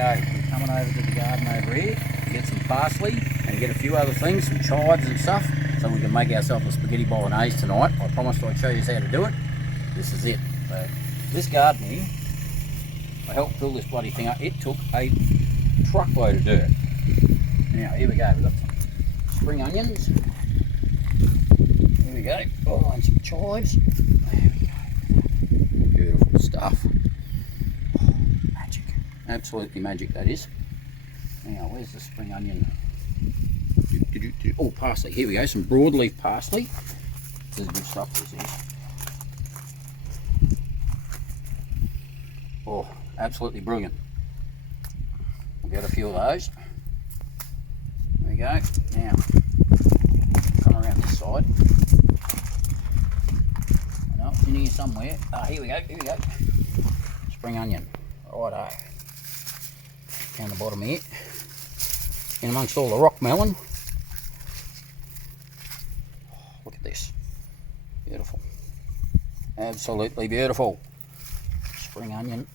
go. We're coming over to the garden over here to get some parsley and get a few other things, some chives and stuff, so we can make ourselves a spaghetti bolognese tonight. I promised I'd show you how to do it. This is it. So, this garden here, I helped fill this bloody thing up. It took a truckload of dirt. Now, here we go. We've got some spring onions. Here we go. Oh, and some chives. There we go. Beautiful stuff. Oh, magic. Absolutely magic, that is. Now, where's the spring onion? Oh, parsley. Here we go. Some broadleaf parsley. This is good stuff, this is. Oh, absolutely brilliant. We'll get a few of those. There we go. Now, come around this side. I know it's in here somewhere. Ah, here we go. Here we go. Spring onion. Righto. Down the bottom here. In amongst all the rock melon. Look at this. Beautiful. Absolutely beautiful. Spring onion.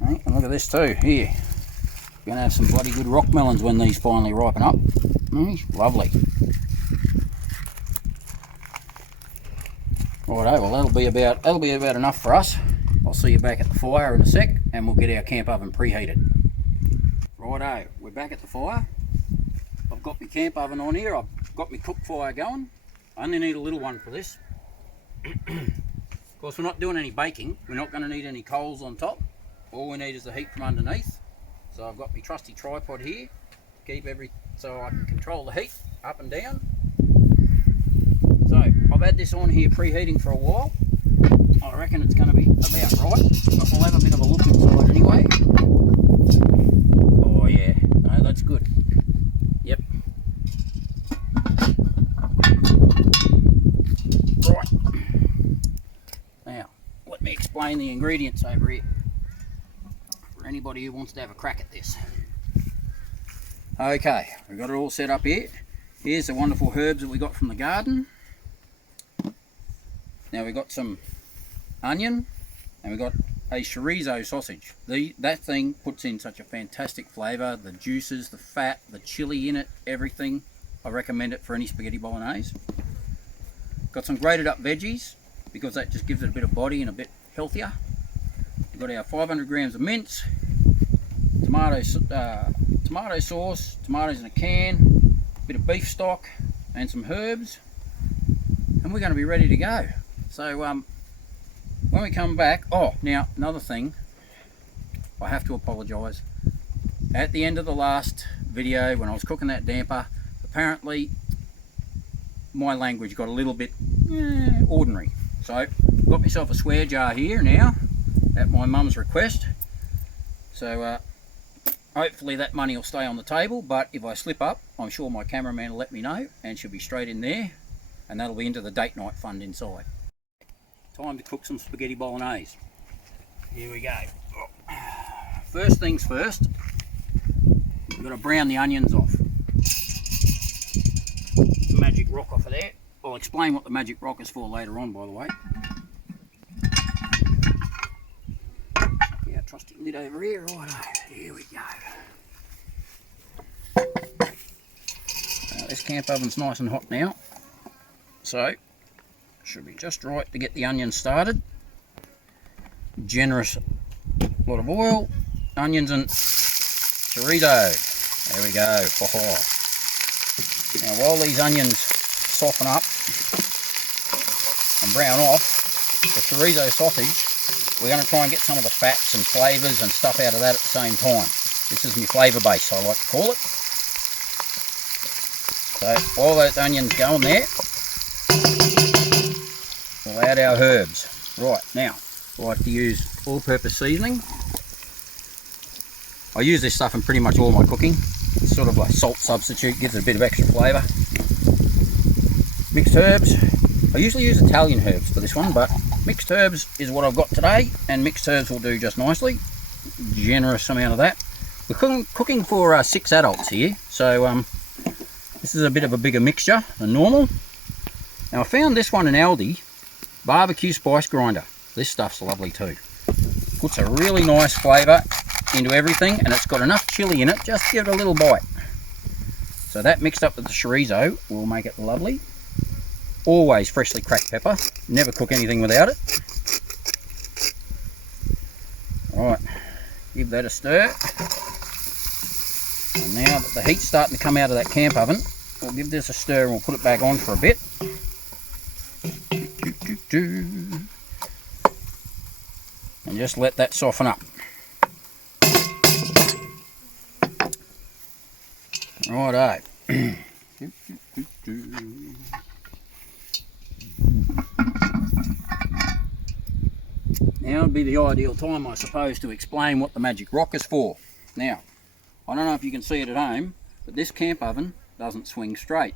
Right, and look at this too, here. We're going to have some bloody good rock melons when these finally ripen up. Lovely. Righto, well that'll be about enough for us. I'll see you back at the fire in a sec and we'll get our camp oven preheated. Righto, we're back at the fire. I've got my camp oven on here, I've got my cook fire going. I only need a little one for this. Of course we're not doing any baking, we're not going to need any coals on top. All we need is the heat from underneath. So I've got my trusty tripod here to keep so I can control the heat up and down. So I've had this on here preheating for a while. I reckon it's going to be about right, but we'll have a bit of a look inside anyway. Oh yeah, no, that's good. Yep. Right. Now, let me explain the ingredients over here for anybody who wants to have a crack at this. Okay, we've got it all set up here. Here's the wonderful herbs that we got from the garden. Now we've got some onion and we've got a chorizo sausage. That thing puts in such a fantastic flavour, the juices, the fat, the chili in it, everything. I recommend it for any spaghetti bolognese. Got some grated up veggies because that just gives it a bit of body and a bit healthier. We've got our 500 grams of mince, tomato sauce, tomatoes in a can, a bit of beef stock and some herbs, and we're going to be ready to go. So when we come back, oh, now another thing, I have to apologise. At the end of the last video when I was cooking that damper, apparently my language got a little bit ordinary. So I've got myself a swear jar here now at my mum's request. So hopefully that money will stay on the table, but if I slip up, I'm sure my cameraman will let me know and she'll be straight in there and that'll be into the date night fund inside. Time to cook some spaghetti bolognese. Here we go. First things first, we've got to brown the onions off. The magic rock off of there. I'll explain what the magic rock is for later on, by the way. Yeah, trusty lid over here. Right, here we go. This camp oven's nice and hot now, so should be just right to get the onions started. Generous lot of oil, onions and chorizo. There we go. Now while these onions soften up and brown off, the chorizo sausage, we're going to try and get some of the fats and flavours and stuff out of that at the same time. This is my flavour base, I like to call it. So while those onions going there, we'll add our herbs. Right, now, I like to use all-purpose seasoning. I use this stuff in pretty much all my cooking. It's sort of like salt substitute, gives it a bit of extra flavour. Mixed herbs. I usually use Italian herbs for this one, but mixed herbs is what I've got today, and mixed herbs will do just nicely. Generous amount of that. We're cooking for 6 adults here, so this is a bit of a bigger mixture than normal. Now I found this one in Aldi. barbecue spice grinder. This stuff's lovely too. Puts a really nice flavour into everything, and it's got enough chili in it just to give it a little bite. So that mixed up with the chorizo will make it lovely. Always freshly cracked pepper. Never cook anything without it. Alright, give that a stir. And now that the heat's starting to come out of that camp oven, we'll give this a stir and we'll put it back on for a bit. And just let that soften up. Righto. Now would be the ideal time, I suppose, to explain what the magic rock is for. Now, I don't know if you can see it at home, but this camp oven doesn't swing straight.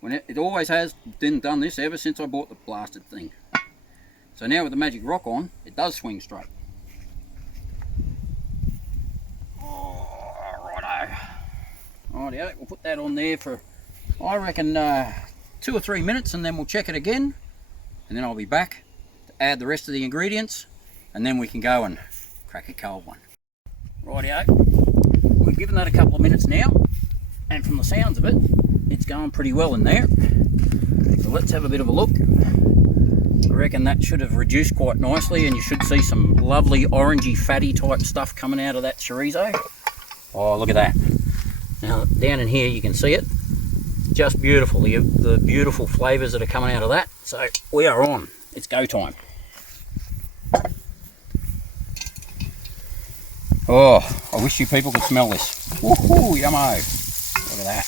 When it always has done this ever since I bought the blasted thing. So now with the magic rock on, it does swing straight. Oh, righto. Rightio, we'll put that on there for, I reckon, 2 or 3 minutes, and then we'll check it again. And then I'll be back to add the rest of the ingredients, and then we can go and crack a cold one. Rightio, we've given that a couple of minutes now, and from the sounds of it, it's going pretty well in there. So let's have a bit of a look. I reckon that should have reduced quite nicely, and you should see some lovely orangey fatty type stuff coming out of that chorizo. Oh, look at that. Now down in here you can see it. Just beautiful, the beautiful flavours that are coming out of that. So we are on. It's go time. Oh, I wish you people could smell this. Woohoo, yummo. Look at that.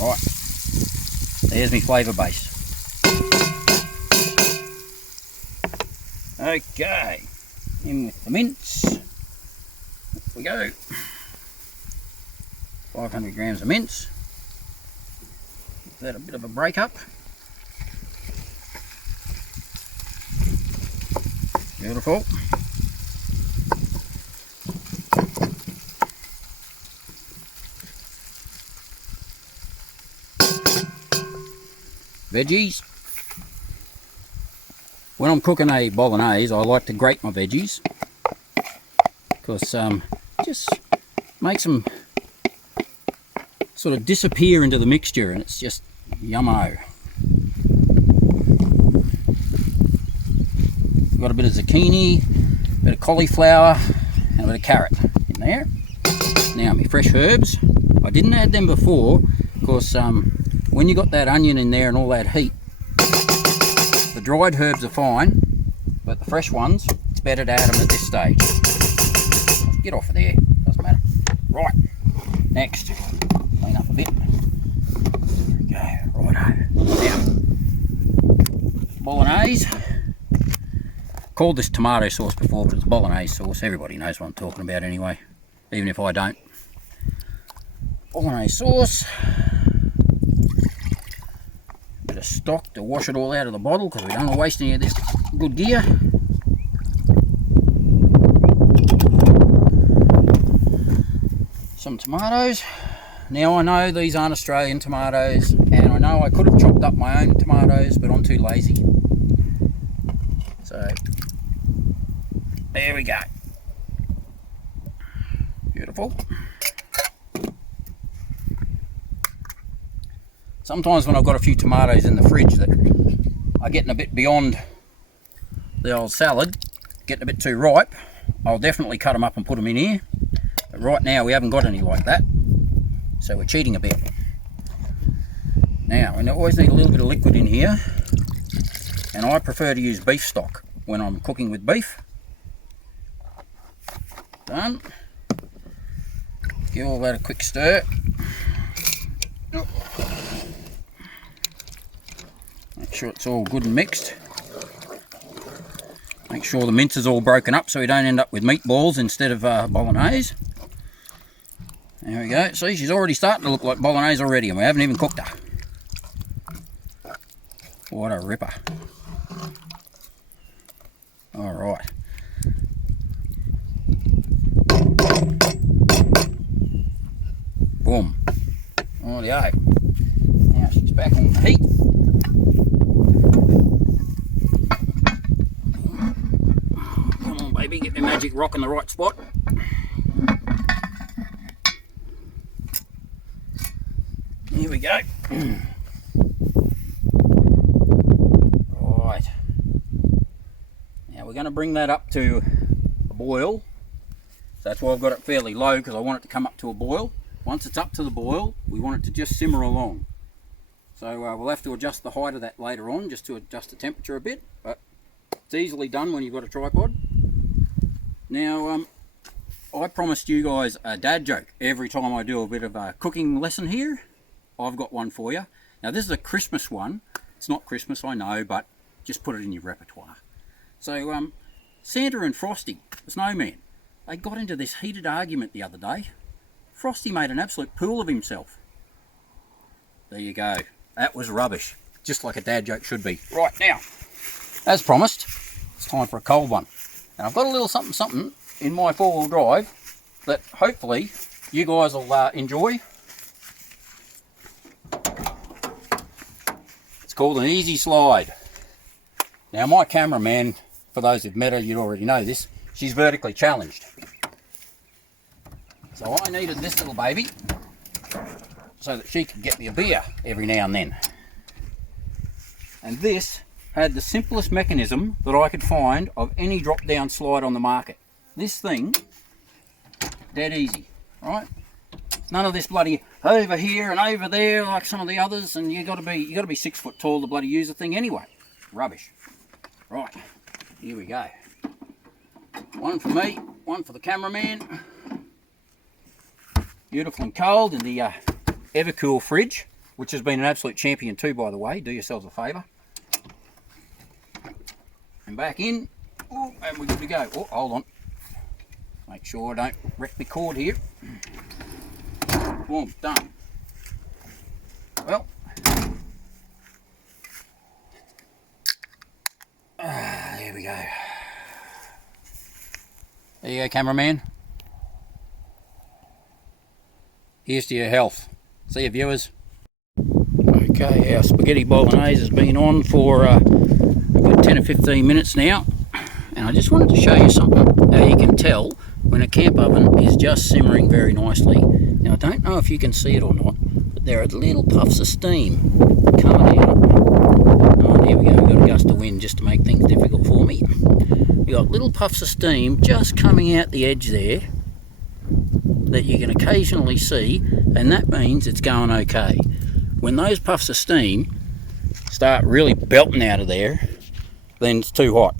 Right, there's my flavour base. Okay, in with the mince. Off we go. 500 grams of mince. Give that a bit of a break up. Beautiful. Veggies. When I'm cooking a bolognese, I like to grate my veggies because just makes them sort of disappear into the mixture, and it's just yummo. Got a bit of zucchini, a bit of cauliflower, and a bit of carrot in there. Now my fresh herbs, I didn't add them before because when you got that onion in there and all that heat, the dried herbs are fine, but the fresh ones, it's better to add them at this stage. Get off of there, doesn't matter. Right, next, clean up a bit. There we go, righto. Now, bolognese. Called this tomato sauce before, but it's bolognese sauce. Everybody knows what I'm talking about anyway, even if I don't. Bolognese sauce. Bit of stock to wash it all out of the bottle because we don't want to waste any of this good gear. Some tomatoes. Now I know these aren't Australian tomatoes, and I know I could have chopped up my own tomatoes, but I'm too lazy. So there we go. Beautiful. Sometimes when I've got a few tomatoes in the fridge that are getting a bit beyond the old salad, getting a bit too ripe, I'll definitely cut them up and put them in here. But right now we haven't got any like that, so we're cheating a bit. Now, we always need a little bit of liquid in here, and I prefer to use beef stock when I'm cooking with beef. Done. Give all that a quick stir. Make sure it's all good and mixed. Make sure the mince is all broken up so we don't end up with meatballs instead of bolognese. There we go. See, she's already starting to look like bolognese already, and we haven't even cooked her. What a ripper. Alright. Boom. Rightio. Now she's back on the heat. my magic rock in the right spot. Here we go. Right. Now we're going to bring that up to a boil. So that's why I've got it fairly low, because I want it to come up to a boil. Once it's up to the boil, we want it to just simmer along. So we'll have to adjust the height of that later on, just to adjust the temperature a bit. But it's easily done when you've got a tripod. Now, I promised you guys a dad joke every time I do a bit of a cooking lesson here. I've got one for you. Now this is a Christmas one. It's not Christmas, I know, but just put it in your repertoire. So Santa and Frosty, the snowman, they got into this heated argument the other day. Frosty made an absolute pool of himself. There you go. That was rubbish. Just like a dad joke should be. Right, now, as promised, it's time for a cold one. And I've got a little something in my four-wheel drive that hopefully you guys will enjoy. It's called an easy slide. Now my cameraman, for those who've met her, you'd already know this, she's vertically challenged. So I needed this little baby so that she could get me a beer every now and then. And this had the simplest mechanism that I could find of any drop down slide on the market. This thing, dead easy, right? None of this bloody over here and over there like some of the others, and you got to be 6 foot tall to bloody use the thing anyway. Rubbish. Right, here we go. One for me, one for the cameraman. Beautiful and cold in the Evercool fridge, which has been an absolute champion too, by the way. Do yourselves a favour. And back in. Oh, and we're good to go. Oh, hold on. Make sure I don't wreck the cord here. Boom, done. Well, there we go. There you go, cameraman. Here's to your health. See you, viewers. Okay, our spaghetti bolognese has been on for about 10 or 15 minutes now. And I just wanted to show you something. How you can tell when a camp oven is just simmering very nicely. Now I don't know if you can see it or not, but there are little puffs of steam coming out. Oh, there we go, we've got a gust of wind just to make things difficult for me. We've got little puffs of steam just coming out the edge there that you can occasionally see, and that means it's going okay. When those puffs of steam start really belting out of there, then it's too hot.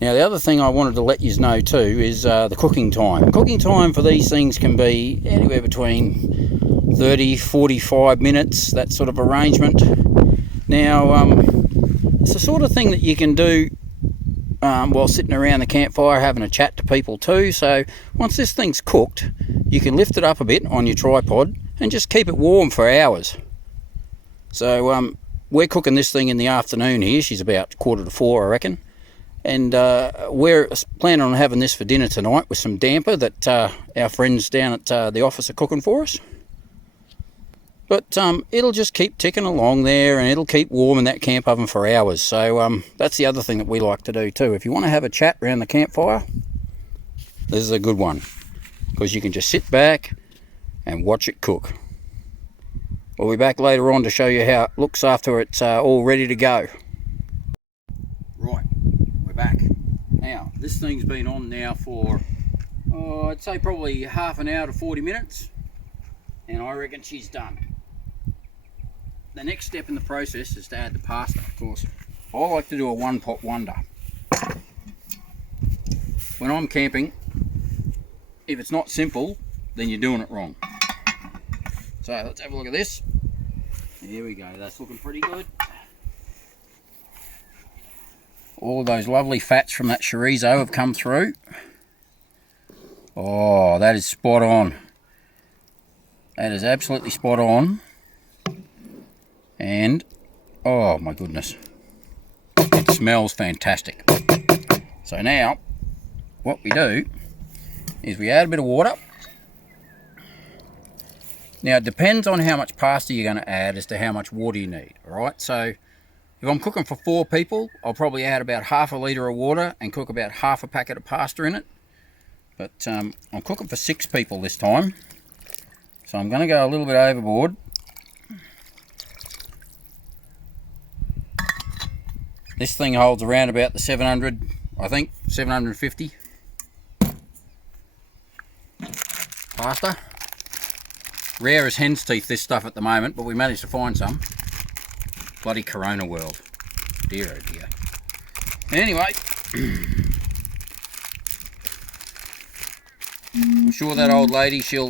Now the other thing I wanted to let you know too is the cooking time. Cooking time for these things can be anywhere between 30, 45 minutes, that sort of arrangement. Now it's the sort of thing that you can do while sitting around the campfire having a chat to people too. So once this thing's cooked, you can lift it up a bit on your tripod and just keep it warm for hours. So we're cooking this thing in the afternoon here. She's about 3:45, I reckon. And we're planning on having this for dinner tonight with some damper that our friends down at the office are cooking for us. But it'll just keep ticking along there, and it'll keep warm in that camp oven for hours. So that's the other thing that we like to do too. If you want to have a chat around the campfire, this is a good one, because you can just sit back and watch it cook. We'll be back later on to show you how it looks after it's all ready to go. Right, we're back. Now, this thing's been on now for, I'd say probably half an hour to 40 minutes, and I reckon she's done. The next step in the process is to add the pasta, of course. I like to do a one-pot wonder. When I'm camping, if it's not simple, then you're doing it wrong. So let's have a look at this. Here we go, that's looking pretty good. All of those lovely fats from that chorizo have come through. Oh, that is spot on. That is absolutely spot on. And, oh my goodness, it smells fantastic. So now, what we do is we add a bit of water. Now it depends on how much pasta you're going to add as to how much water you need, alright? So If I'm cooking for 4 people, I'll probably add about half a litre of water and cook about half a packet of pasta in it. But I'm cooking for 6 people this time, so I'm going to go a little bit overboard. This thing holds around about the 700, I think, 750 pasta. Rare as hen's teeth, this stuff at the moment, but we managed to find some. Bloody Corona world. Dear oh dear. Anyway, I'm sure that old lady, she'll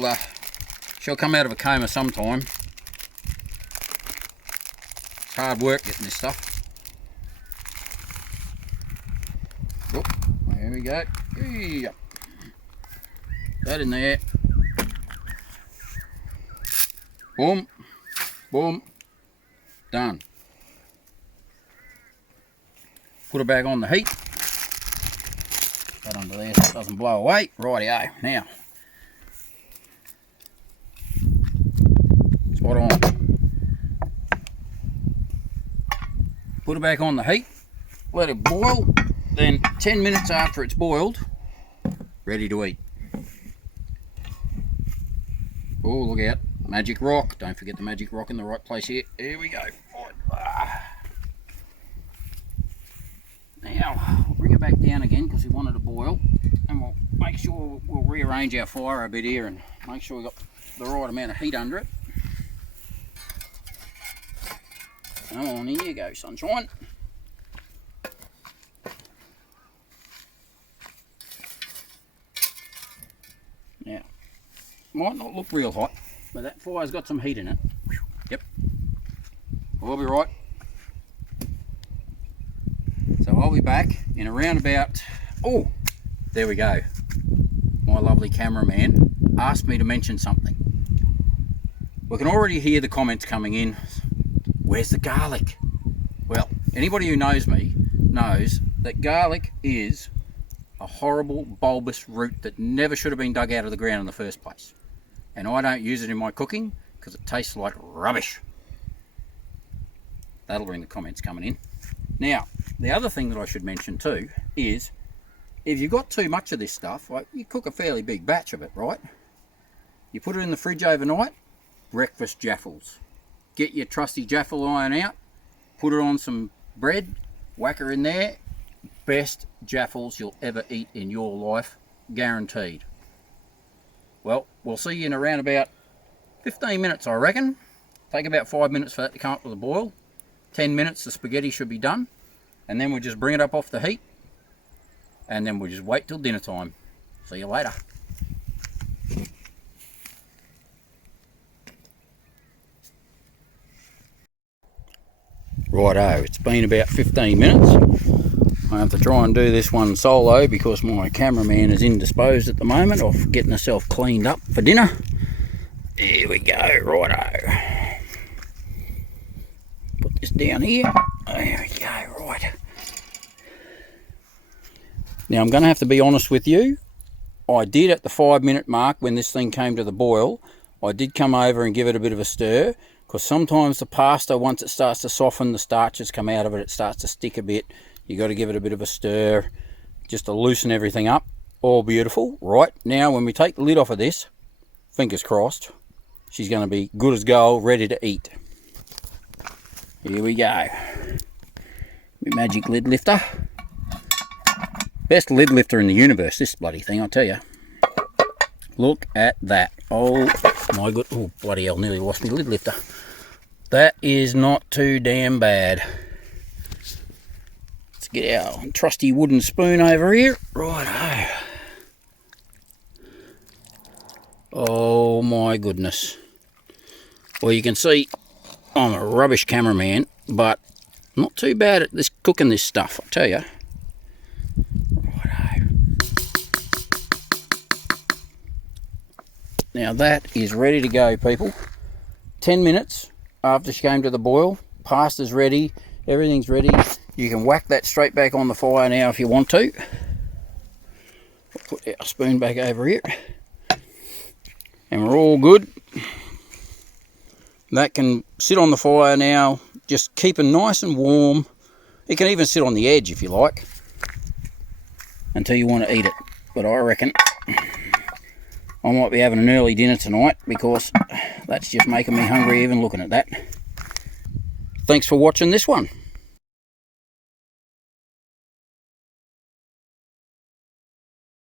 come out of a coma sometime. It's hard work getting this stuff. Oh, there we go. Yeah. That in there. Boom, boom, done. Put it back on the heat. That under there so it doesn't blow away. Rightio. Now, spot on. Put it back on the heat. Let it boil. Then 10 minutes after it's boiled, ready to eat. Oh, look out. Magic rock. Don't forget the magic rock in the right place here. Here we go. Now, we'll bring it back down again because we want it to boil. And we'll make sure we'll rearrange our fire a bit here and make sure we've got the right amount of heat under it. Come on, here you go, sunshine. Now, might not look real hot, but that fire's got some heat in it. Yep. We'll be right. So I'll be back in around about, oh, there we go. My lovely cameraman asked me to mention something. We can already hear the comments coming in. Where's the garlic? Well, anybody who knows me knows that garlic is a horrible bulbous root that never should have been dug out of the ground in the first place. And I don't use it in my cooking because it tastes like rubbish. That'll bring the comments coming in. Now, the other thing that I should mention too is if you've got too much of this stuff, like you cook a fairly big batch of it, right? You put it in the fridge overnight, breakfast jaffles. Get your trusty jaffle iron out, put it on some bread, whack her in there. Best jaffles you'll ever eat in your life, guaranteed. Well, we'll see you in around about 15 minutes, I reckon. Take about 5 minutes for that to come up with a boil. 10 minutes, the spaghetti should be done. And then we'll just bring it up off the heat. And then we'll just wait till dinner time. See you later. Righto, it's been about 15 minutes. I have to try and do this one solo because my cameraman is indisposed at the moment of getting herself cleaned up for dinner. Here we go, righto. Put this down here. There we go, right. Now I'm going to have to be honest with you. I did at the 5 minute mark when this thing came to the boil, I did come over and give it a bit of a stir because sometimes the pasta, once it starts to soften, the starches come out of it, it starts to stick a bit. You got to give it a bit of a stir just to loosen everything up. All beautiful. Right, now when we take the lid off of this, fingers crossed, she's going to be good as gold, ready to eat. Here we go. My magic lid lifter. Best lid lifter in the universe, this bloody thing, I'll tell you. Look at that. Oh my god. Oh, bloody hell, nearly lost my lid lifter. That is not too damn bad. Let's get our trusty wooden spoon over here. Righto. Oh my goodness. Well, you can see I'm a rubbish cameraman, but not too bad at this cooking this stuff, I tell you. Righto. Now that is ready to go, people. 10 minutes after she came to the boil, pasta's ready, everything's ready. You can whack that straight back on the fire now if you want to. Put our spoon back over here. And we're all good. That can sit on the fire now just keeping nice and warm. It can even sit on the edge if you like, until you want to eat it. But I reckon I might be having an early dinner tonight, because that's just making me hungry even looking at that. Thanks for watching this one.